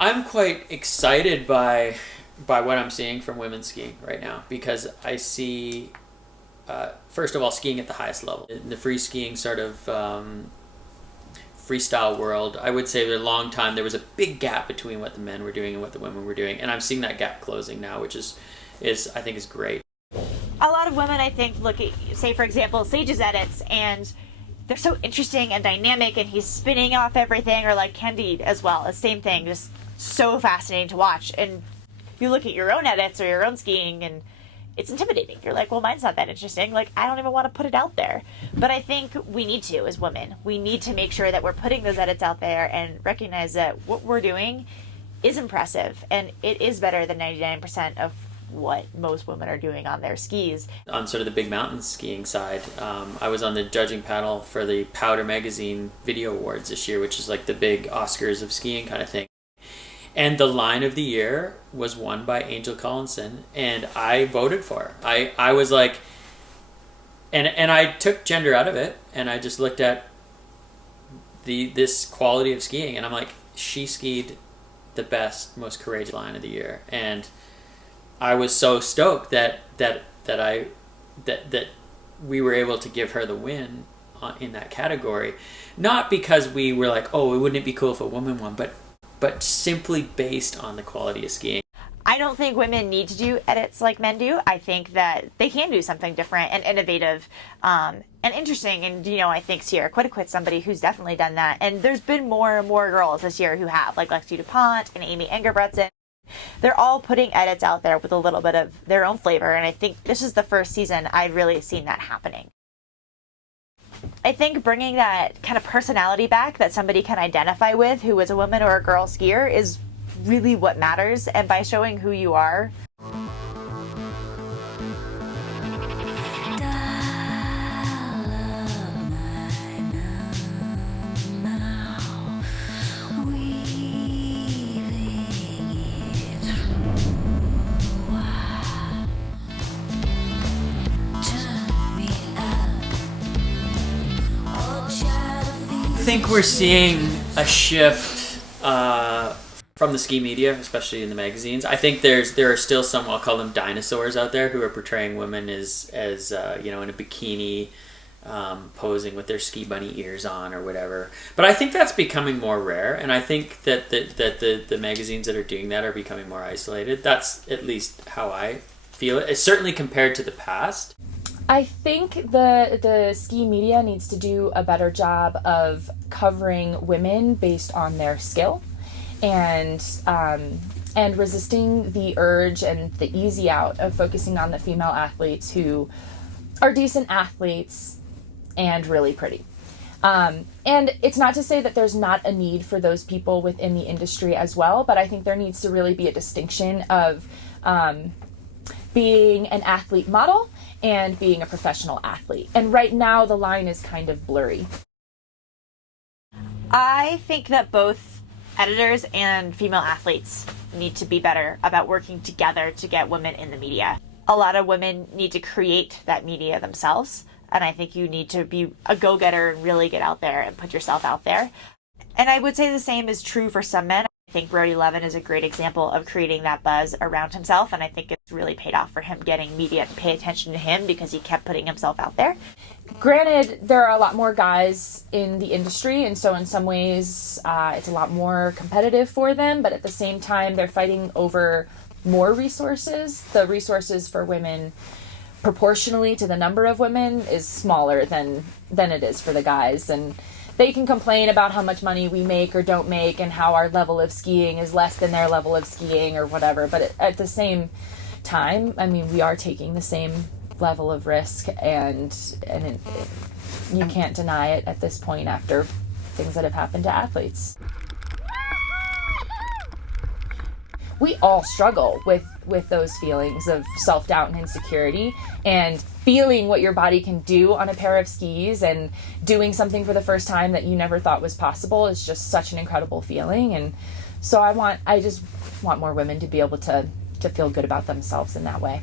I'm quite excited by what I'm seeing from women skiing right now, because I see, first of all, skiing at the highest level. In the free skiing sort of freestyle world, I would say for a long time there was a big gap between what the men were doing and what the women were doing, and I'm seeing that gap closing now, which is I think is great. A lot of women, I think, look at, say, for example, Sage's edits, and they're so interesting and dynamic, and he's spinning off everything, or like Candide as well. The same thing, just so fascinating to watch. And you look at your own edits or your own skiing, and it's intimidating. You're like, well, mine's not that interesting. Like, I don't even want to put it out there. But I think we need to, as women. We need to make sure that we're putting those edits out there and recognize that what we're doing is impressive, and it is better than 99% of what most women are doing on their skis. On sort of the big mountain skiing side, I was on the judging panel for the Powder Magazine Video Awards this year, which is like the big Oscars of skiing kind of thing. And the line of the year was won by Angel Collinson, and I voted for her. I was like, and I took gender out of it, and I just looked at this quality of skiing, and I'm like, she skied the best, most courageous line of the year, and I was so stoked that we were able to give her the win in that category, not because we were like, oh, wouldn't it be cool if a woman won, but simply based on the quality of skiing. I don't think women need to do edits like men do. I think that they can do something different and innovative and interesting. And, I think Sierra Quittequit's somebody who's definitely done that. And there's been more and more girls this year who have, like Lexi Dupont and Amie Engelbretson. They're all putting edits out there with a little bit of their own flavor. And I think this is the first season I've really seen that happening. I think bringing that kind of personality back that somebody can identify with who is a woman or a girl skier is really what matters. And by showing who you are, I think we're seeing a shift from the ski media, especially in the magazines. I think there are still some, I'll call them dinosaurs out there, who are portraying women as in a bikini, posing with their ski bunny ears on or whatever. But I think that's becoming more rare, and I think that the magazines that are doing that are becoming more isolated. That's at least how I feel it. It's certainly compared to the past. I think the ski media needs to do a better job of covering women based on their skill, and resisting the urge and the easy out of focusing on the female athletes who are decent athletes and really pretty. And it's not to say that there's not a need for those people within the industry as well, but I think there needs to really be a distinction of being an athlete model and being a professional athlete. And right now the line is kind of blurry. I think that both editors and female athletes need to be better about working together to get women in the media. A lot of women need to create that media themselves, and I think you need to be a go-getter and really get out there and put yourself out there. And I would say the same is true for some men. I think Brody Levin is a great example of creating that buzz around himself, and I think it's really paid off for him getting media to pay attention to him because he kept putting himself out there. Granted, there are a lot more guys in the industry, and so in some ways it's a lot more competitive for them, but at the same time they're fighting over more resources. The resources for women proportionally to the number of women is smaller than it is for the guys, and they can complain about how much money we make or don't make and how our level of skiing is less than their level of skiing or whatever. But at the same time, I mean, we are taking the same level of risk, and you can't deny it at this point after things that have happened to athletes. We all struggle with those feelings of self-doubt and insecurity, and feeling what your body can do on a pair of skis and doing something for the first time that you never thought was possible is just such an incredible feeling. And so I just want more women to be able to feel good about themselves in that way.